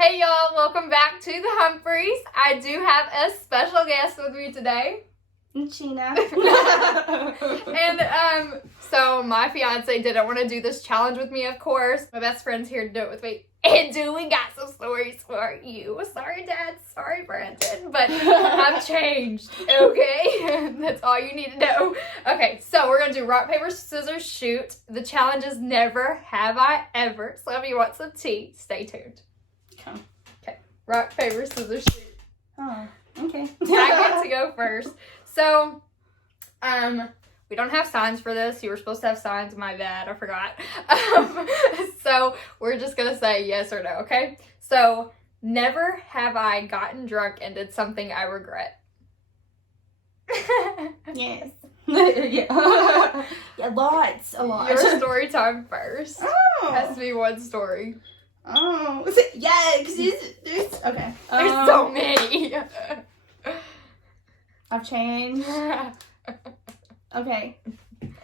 Hey y'all, welcome back to the Humphreys. I do have a special guest with me today. Gina. And so my fiance didn't want to do this challenge with me, of course. My best friend's here to do it with me. And we got some stories for you. Sorry, Dad. Sorry, Brandon. But I've changed, okay? That's all you need to know. Okay, so we're going to do rock, paper, scissors, shoot. The challenge is never have I ever. So if you want some tea, stay tuned. Okay. Rock, paper, scissors, shoot. Oh, okay. I get to go first. So, we don't have signs for this. You were supposed to have signs. My bad. I forgot. So, we're just going to say yes or no, okay? So, never have I gotten drunk and did something I regret. Yes. Yeah. Yeah, lots. A lot. Your story time first. Oh. Has to be one story. Oh. Yeah, because there's... Okay. There's so many. I've changed. Okay.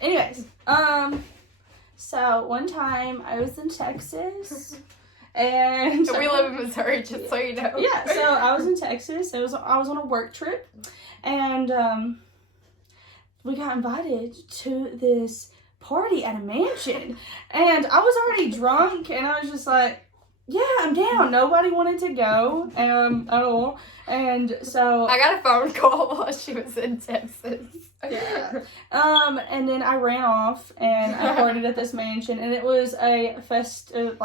Anyways. So, one time I was in Texas. And... We live in Missouri, just so you know. Yeah, so I was in Texas. I was on a work trip. And, we got invited to this party at a mansion. And I was already drunk, and I was just like, yeah, I'm down. Nobody wanted to go at all. And so I got a phone call while she was in Texas. Yeah. And then I ran off and I partied at this mansion, and it was a festive,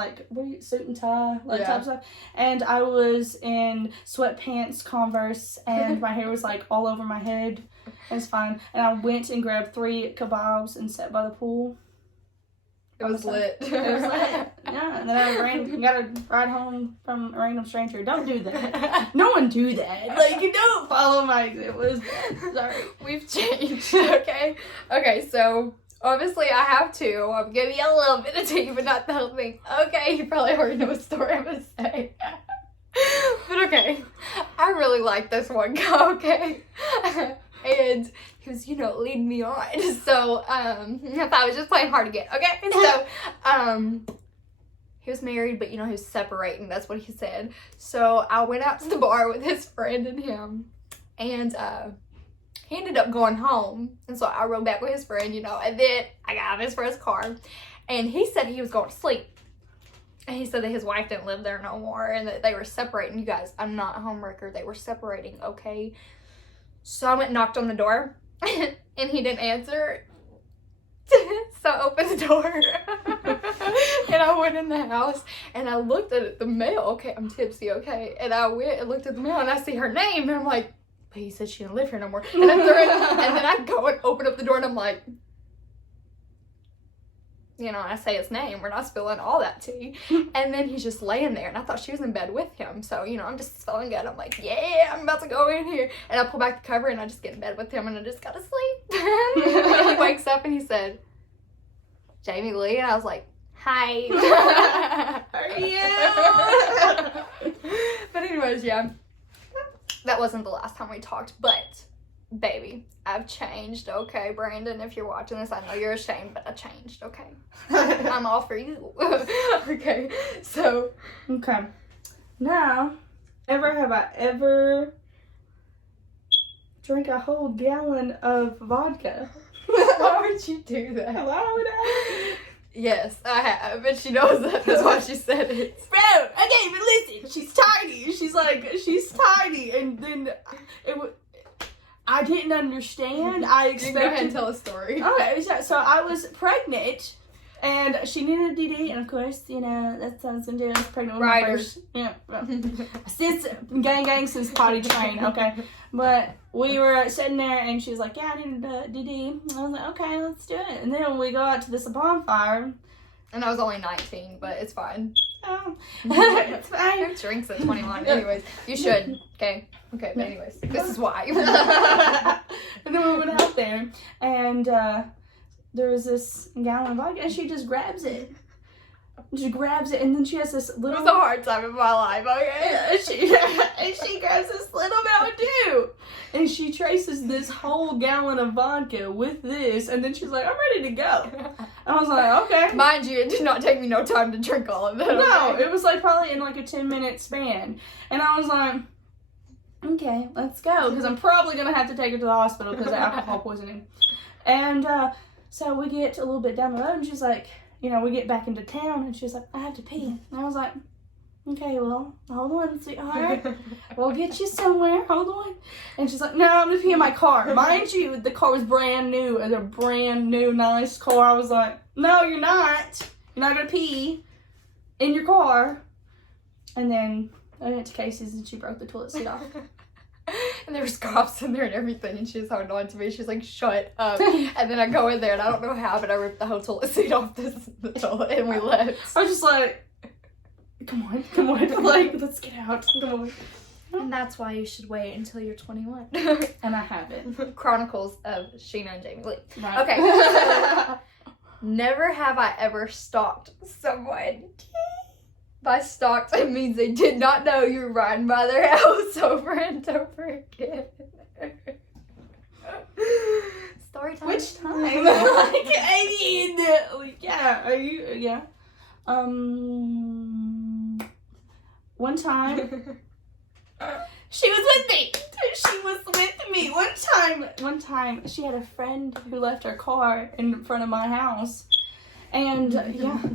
suit and tie, type of stuff. And I was in sweatpants, Converse, and my hair was all over my head. It was fine. And I went and grabbed 3 kebabs and sat by the pool. It was lit. It was lit. Yeah, and then I got a ride home from a random stranger. Don't do that. No one do that. You don't follow my examples. Sorry. We've changed, okay? Okay, so obviously I have 2. I'm giving you a little bit of tea, but not the whole thing. Okay, you probably already know what story I'm going to say. But okay, I really like this one guy, okay? And he was, leading me on. So, I thought I was just playing hard to get, okay? So, he was married, but, he was separating. That's what he said. So, I went out to the bar with his friend and him. And, he ended up going home. And so, I rode back with his friend, and then I got out of his friend's car. And he said he was going to sleep. And he said that his wife didn't live there no more and that they were separating. You guys, I'm not a homewrecker. They were separating, okay? So I went and knocked on the door, and he didn't answer. So I opened the door, and I went in the house, and I looked at the mail. Okay, I'm tipsy, okay? And I went and looked at the mail, and I see her name, and I'm like, but he said she didn't live here no more. And I threw it, and then I go and open up the door, and I'm like, I say his name. We're not spilling all that tea. And then he's just laying there. And I thought she was in bed with him. So, I'm just feeling good. I'm like, yeah, I'm about to go in here. And I pull back the cover and I just get in bed with him and I just go to sleep. And he wakes up and he said, Jamie Lee. And I was like, hi. Are you? But anyways, yeah. That wasn't the last time we talked. But, baby, I've changed, okay, Brandon? If you're watching this, I know you're ashamed, but I changed, okay? I'm all for you. Okay, so. Okay. Now, never have I ever drank a whole gallon of vodka. Why would you do that? Why would I? Yes, I have, and she knows that. That's why she said it. Bro, okay, but listen, she's tiny. She's tiny, and then I didn't understand. I expected... You can go ahead and tell a story. Okay, so I was pregnant, and she needed a DD, and of course, that sounds going to do. I was pregnant with my first... Yeah. Since, gang, since potty train, okay. But we were sitting there, and she was like, yeah, I need a DD. I was like, okay, let's do it. And then we go out to this bonfire. And I was only 19, but it's fine. Oh, it's fine. Who drinks at 21? Anyways, you should. Okay, but anyways, this is why. And then we went out there, and there was this gallon of vodka, and she just grabs it. She grabs it, and then she has this It little... was a hard time in my life, okay? And she grabs this little Mountain Dew, and she traces this whole gallon of vodka with this, and then she's like, I'm ready to go. I was like, okay. Mind you, it did not take me no time to drink all of it. No, Okay? it was like probably in like a 10-minute span. And I was like, okay, let's go, because I'm probably going to have to take her to the hospital because of alcohol poisoning. And so we get a little bit down the road, and she's like, you know, we get back into town, and she's like, I have to pee. And I was like, okay, well, hold on, sweetheart. We'll get you somewhere. Hold on. And she's like, no, I'm going to pee in my car. Mind you, the car was brand new. It was a brand new, nice car. I was like, no, you're not. You're not going to pee in your car. And then I went to Casey's, and she broke the toilet seat off. And there was cops in there and everything, and she was holding on to me. She's like, shut up. And then I go in there, and I don't know how, but I ripped the whole toilet seat off the toilet, and we left. I was just like, come on. Like, let's get out. Come on. And that's why you should wait until you're 21. And I haven't. Chronicles of Sheena and Jamie Lee. Right. Okay. So, never have I ever stalked someone. By stalked, it means they did not know you were riding by their house over and over again. Story time. Which time? Like, I mean, yeah, are you, yeah. One time, she was with me. One time, she had a friend who left her car in front of my house. And,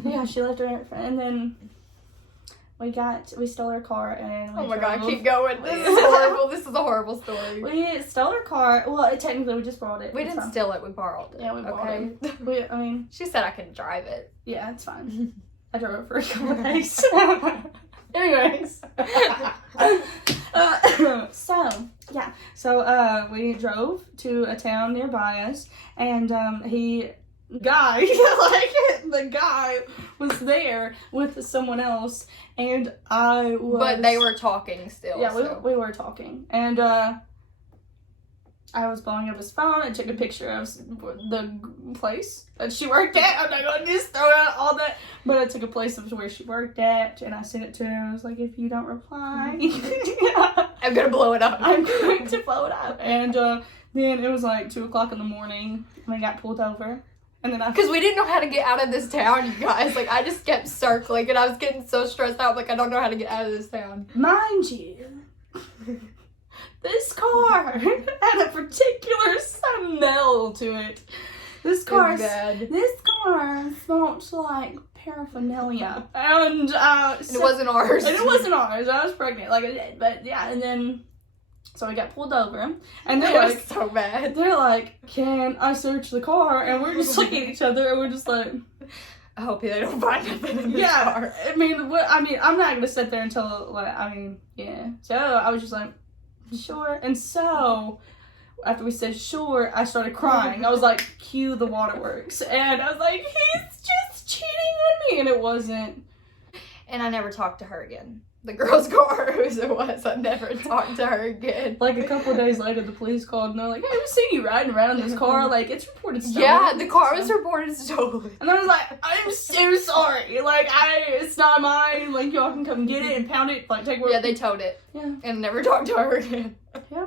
yeah, she left her, and then we stole her car, and oh my god, keep going. This is horrible. This is a horrible story. We stole her car. Well, technically, we just borrowed it. We didn't steal it, we borrowed it. Yeah, we borrowed okay? it. She said I could drive it. Yeah, it's fine. I drove it for a couple of days. Anyways. So we drove to a town nearby us, and the guy was there with someone else, and I was... But they were talking still. Yeah, so. we were talking, and I was blowing up his phone. I took a picture of the place that she worked at. I'm not going to just throw out all that. But I took a place of where she worked at, and I sent it to her. I was like, if you don't reply, I'm going to blow it up. I'm going to blow it up. And then it was like 2 o'clock in the morning, and I got pulled over. And then because we didn't know how to get out of this town, you guys. Like, I just kept circling, and I was getting so stressed out. Like, I don't know how to get out of this town. Mind you, this car had a particular smell to it. This car smelled like paraphernalia, and it wasn't ours. And it wasn't ours. I was pregnant, like I did. But yeah, and then so I got pulled over, and they're like, so bad. They're like, "Can I search the car?" And we're just looking at each other, and we're just like, I hope they don't find nothing in this car. I mean, I'm not gonna sit there until yeah. So I was just like, sure. And so after we said sure, I started crying. I was like, cue the waterworks. And I was like, he's just cheating on me. And it wasn't. And I never talked to her again. The girl's car, whose it was, I never talked to her again. Like a couple of days later, the police called and they're like, hey, we've seen you riding around in this car. Like, it's reported stolen. Yeah, the car was reported stolen. And I was like, I'm so sorry. Like, it's not mine. Like, y'all can come get it and pound it. Like, take Yeah, they towed it. Yeah. And never talked to her again. Yeah.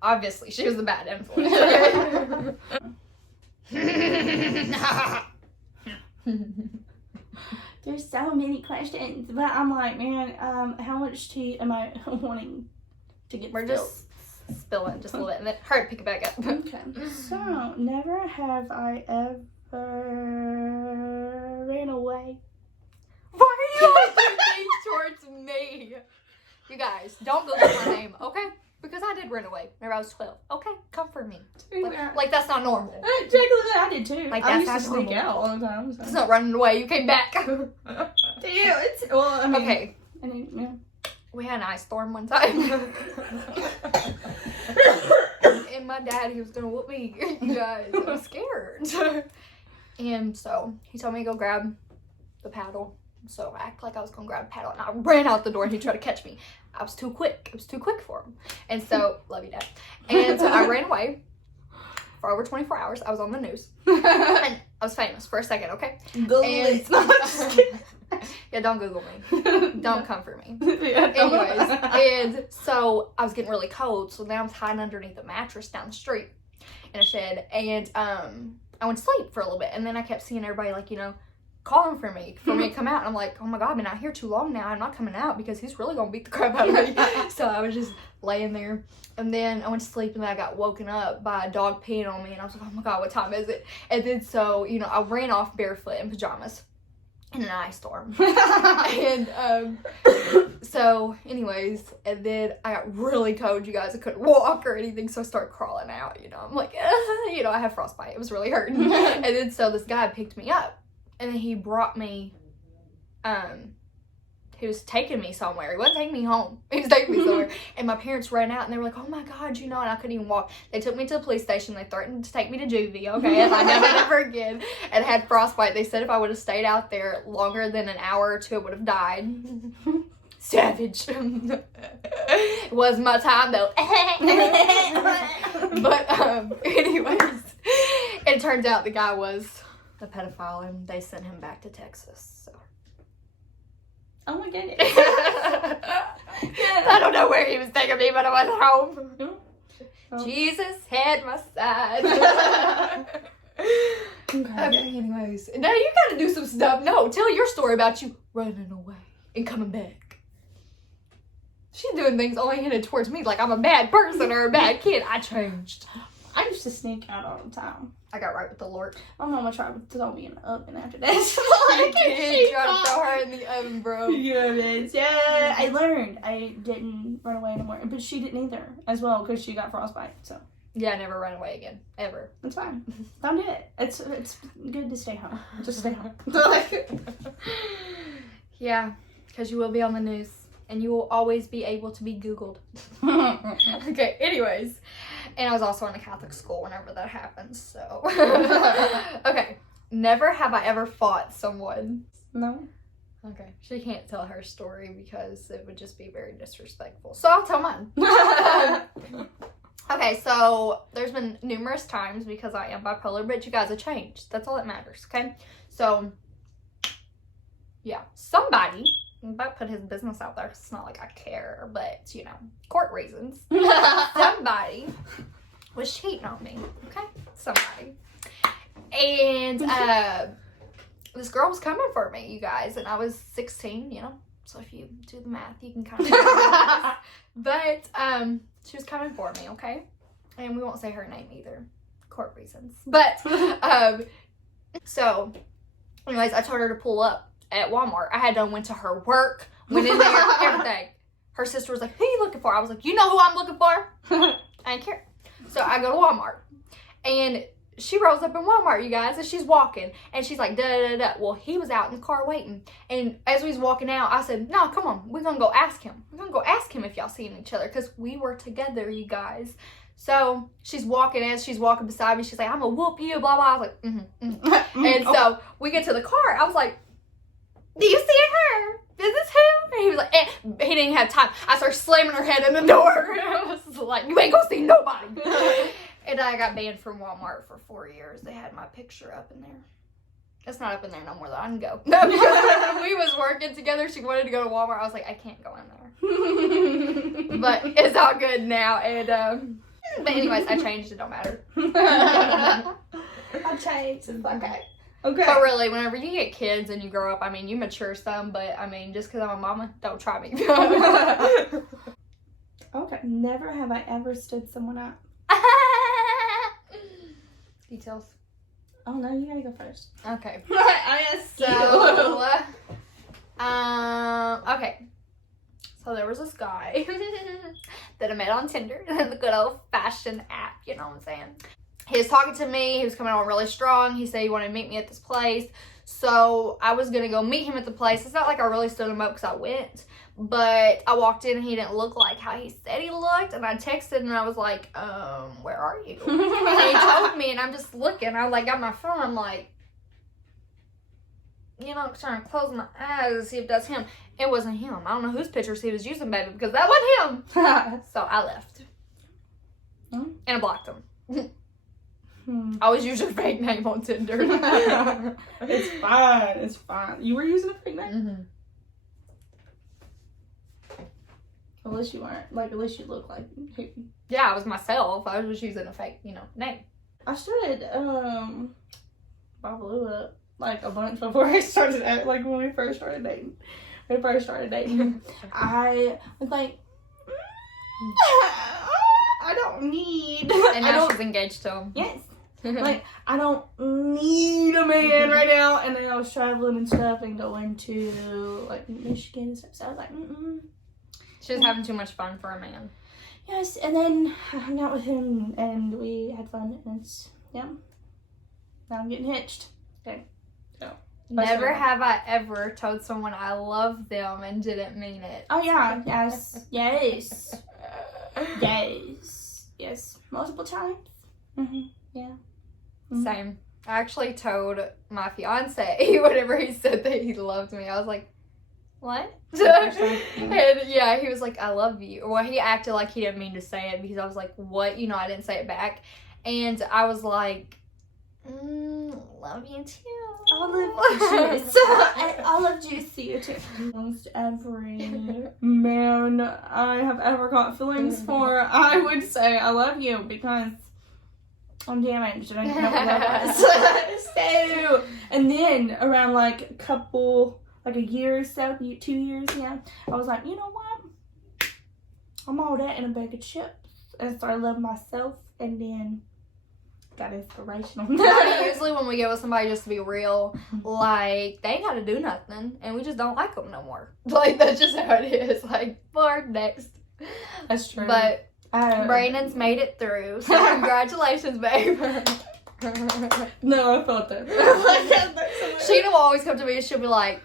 Obviously, she was the bad influence. There's so many questions, but I'm like, man, how much tea am I wanting to get? We're just spilling just a little bit, and then hurry, pick it back up. Okay. So, never have I ever ran away. Why are you looking towards me? You guys, don't Google my name, okay? Because I did run away whenever I was 12. Okay, comford me. Like that's not normal. Technically, I did too. Like, I that's used to sneak normal. out all the time. So. It's not running away. You came back. Well, I mean, okay. We had an ice storm one time. And my dad, he was going to whoop me. You guys, I was scared. And so he told me to go grab the paddle. So I acted like I was going to grab a paddle. And I ran out the door and he tried to catch me. I was too quick. It was too quick for him. And so, love you, Dad. And so I ran away for over 24 hours. I was on the news. And I was famous for a second, okay? Yeah, don't Google me. Don't come for me. Yeah, Anyways, and so I was getting really cold, so now I was hiding underneath a mattress down the street in a shed, and I went to sleep for a little bit, and then I kept seeing everybody, like, calling for me to come out, and I'm like, oh my god, I've been out here too long now, I'm not coming out because he's really gonna beat the crap out of me. So I was just laying there, and then I went to sleep, and then I got woken up by a dog peeing on me, and I was like, oh my god, what time is it? And then so, I ran off barefoot in pajamas in an ice storm. And so anyways, and then I got really cold, you guys. I couldn't walk or anything, so I started crawling out. I'm like, I have frostbite. It was really hurting. And then so this guy picked me up, and then he brought me, he was taking me somewhere. He wasn't taking me home. He was taking me somewhere. And my parents ran out, and they were like, oh my god, and I couldn't even walk. They took me to the police station. They threatened to take me to juvie, okay, if I never again, and had frostbite. They said if I would have stayed out there longer than an hour or two, I would have died. Savage. It wasn't my time, though. But, anyways, it turns out the guy was a pedophile, and they sent him back to Texas, so. Oh my goodness. I don't know where he was taking me, but I wasn't home. Oh. Jesus had my side. Okay, anyways. Now you gotta do some stuff. No, tell your story about you running away and coming back. She's doing things only headed towards me like I'm a bad person or a bad kid. I changed. I used to sneak out all the time. I got right with the Lord. My mama tried to throw me in the oven after that. She did try to throw her in the oven, bro. Yeah, bitch. Yeah, I learned. I didn't run away anymore. But she didn't either, as well, because she got frostbite, so. Yeah, I never run away again. Ever. That's fine. Don't do it. It's good to stay home. Just stay home. Yeah, because you will be on the news. And you will always be able to be Googled. Okay, anyways. And I was also in a Catholic school whenever that happened, so. Okay. Never have I ever fought someone. No. Okay. She can't tell her story because it would just be very disrespectful. So I'll tell mine. Okay, so there's been numerous times because I am bipolar, but you guys have changed. That's all that matters, okay? So, yeah. Somebody... I'm about to put his business out there. It's not like I care, but, court reasons. Somebody was cheating on me, okay? Somebody. And this girl was coming for me, you guys, and I was 16, So if you do the math, you can kind of But she was coming for me, okay? And we won't say her name either. Court reasons. But, so, anyways, I told her to pull up at Walmart. I had done went to her work, went in there, everything. Her sister was like, who are you looking for? I was like, you know who I'm looking for? I didn't care. So I go to Walmart. And she rolls up in Walmart, you guys, and she's walking. And she's like, da-da-da-da. Well, he was out in the car waiting. And as we was walking out, I said, no, come on. We're going to go ask him. We're going to go ask him if y'all seeing each other. Because we were together, you guys. So she's walking, as she's walking beside me, she's like, I'm going to whoop you, blah, blah. I was like, And so we get to the car. I was like, do you see her? Is this him? And he was like, he didn't have time. I started slamming her head in the door. I was like, you ain't gonna see nobody. And I got banned from Walmart for 4 years. They had my picture up in there. It's not up in there no more though. I can go. No, because when we was working together, she wanted to go to Walmart. I was like, I can't go in there. But it's all good now. And but anyways, I changed. It don't matter. I changed. It's okay. Okay. But really, whenever you get kids and you grow up, you mature some, but just because I'm a mama, don't try me. Okay. Never have I ever stood someone up. Details. Oh, no, you gotta go first. Okay. I guess So, okay. So there was this guy that I met on Tinder, the good old-fashioned app, you know what I'm saying? He was talking to me. He was coming on really strong. He said he wanted to meet me at this place. So I was going to go meet him at the place. It's not like I really stood him up because I went. But I walked in and he didn't look like how he said he looked. And I texted and I was like, where are you? And he told me and I'm just looking. I got my phone. I'm like, trying to close my eyes to see if that's him. It wasn't him. I don't know whose pictures he was using, baby, because that wasn't him. So I left. And I blocked him. I always use your fake name on Tinder. It's fine. It's fine. You were using a fake name? Mm-hmm. At least you weren't. Like, at least you look like... Yeah, I was myself. I was just using a fake, name. I started, Babaloo like, a bunch before I started, like, when we first started dating. I was like, I don't need... And now she's engaged to him. Yes. Like, I don't need a man right now. And then I was traveling and stuff and going to, like, Michigan and stuff. So I was like, She was having too much fun for a man. Yes, and then I hung out with him and we had fun. And it's, yeah. Now I'm getting hitched. Okay. So. Never have I ever told someone I love them and didn't mean it. Oh, yeah. Yes. Yes. Yes. Multiple times. Yeah. Same. I actually told my fiance whenever he said that he loved me. I was like, what? And yeah, he was like, I love you. Well, he acted like he didn't mean to say it because I was like, what? I didn't say it back. And I was like, love you too. I love juicy too. Almost every man I have ever got feelings for, I would say I love you because I'm damaged and I can't love us. So, and then around like a year or so, 2 years, yeah, I was like, you know what? I'm all that in a bag of chips. And started loving myself and then got inspirational. Usually when we get with somebody, just to be real, like, they ain't got to do nothing and we just don't like them no more. Like, that's just how it is. Like, bored, next. That's true. But Brandon's made it through, so congratulations, babe. No, I felt that. Sheena will always come to me and she'll be like,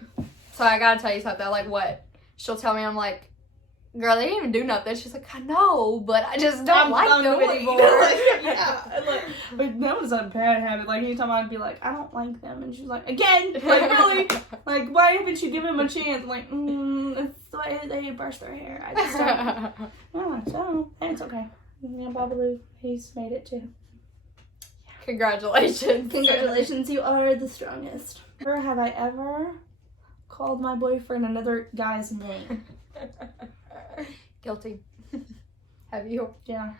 so I gotta tell you something. I'm like, what? She'll tell me, I'm like, girl, they didn't even do nothing. She's like, I know, but I just don't like them anymore. But that was a bad habit. Like, anytime I'd be like, I don't like them. And she's like, again? Like, really? Like, why haven't you given them a chance? I'm like, it's the way they brush their hair. I just don't. Yeah, so, it's okay. Yeah, Babaloo, he's made it too. Congratulations. Congratulations, you are the strongest. Never have I ever called my boyfriend another guy's name. Guilty. Have you? Yeah.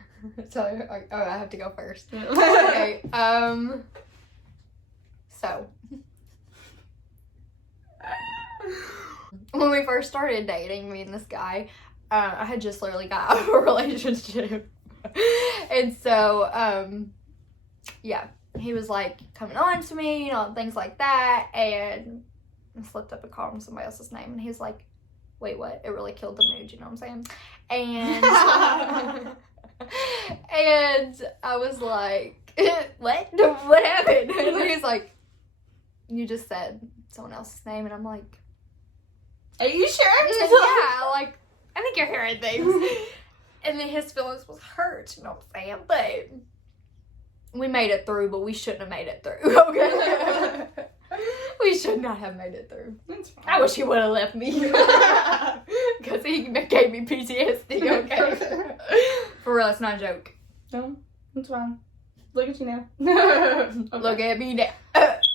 So, I have to go first. Yeah. Okay, so. When we first started dating, me and this guy, I had just literally got out of a relationship. And so, yeah, he was like coming on to me, things like that, and I slipped up and called him somebody else's name, and he was like, wait, what? It really killed the mood, you know what I'm saying? And and I was like, what? What happened? And he's like, you just said someone else's name, and I'm like, are you sure? Yeah, like, I think you're hearing things. And then his feelings was hurt, you know what I'm saying? But we made it through, but we shouldn't have made it through, okay? We should not have made it through. That's fine. I wish he would have left me. Because he gave me PTSD, okay? For real, it's not a joke. No, it's fine. Look at you now. Okay. Look at me now.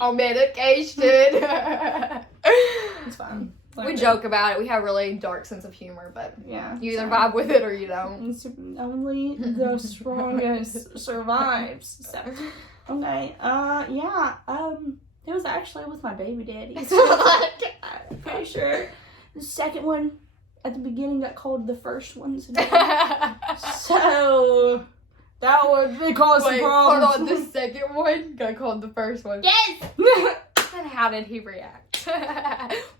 On medication. It's fine. We joke about it. We have a really dark sense of humor, but yeah, you either vibe with it or you don't. Only the strongest survives. So, okay. Yeah. It was actually with my baby daddy. I'm pretty sure the second one at the beginning got called the first one's name. So that would cause some problems. Hold on, the second one got called the first one. Yes. And how did he react?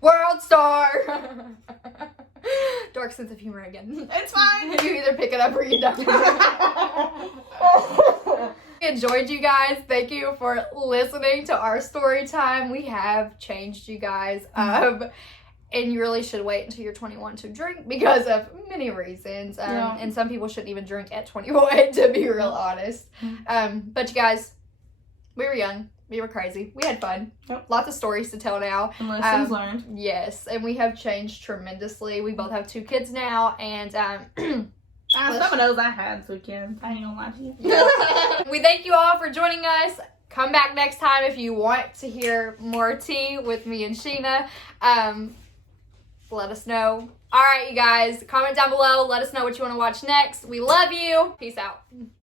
World star. Dark sense of humor again. It's fine. You either pick it up or you don't. Enjoyed you guys. Thank you for listening to our story time. We have changed you guys. And you really should wait until you're 21 to drink because of many reasons. And some people shouldn't even drink at 21, to be real honest. But you guys, we were young. We were crazy. We had fun. Yep. Lots of stories to tell now. And lessons learned. Yes. And we have changed tremendously. We both have 2 kids now. And Some of those I had this weekend. I ain't gonna lie to you. We thank you all for joining us. Come back next time if you want to hear more tea with me and Sheena. Let us know. All right, you guys. Comment down below. Let us know what you want to watch next. We love you. Peace out.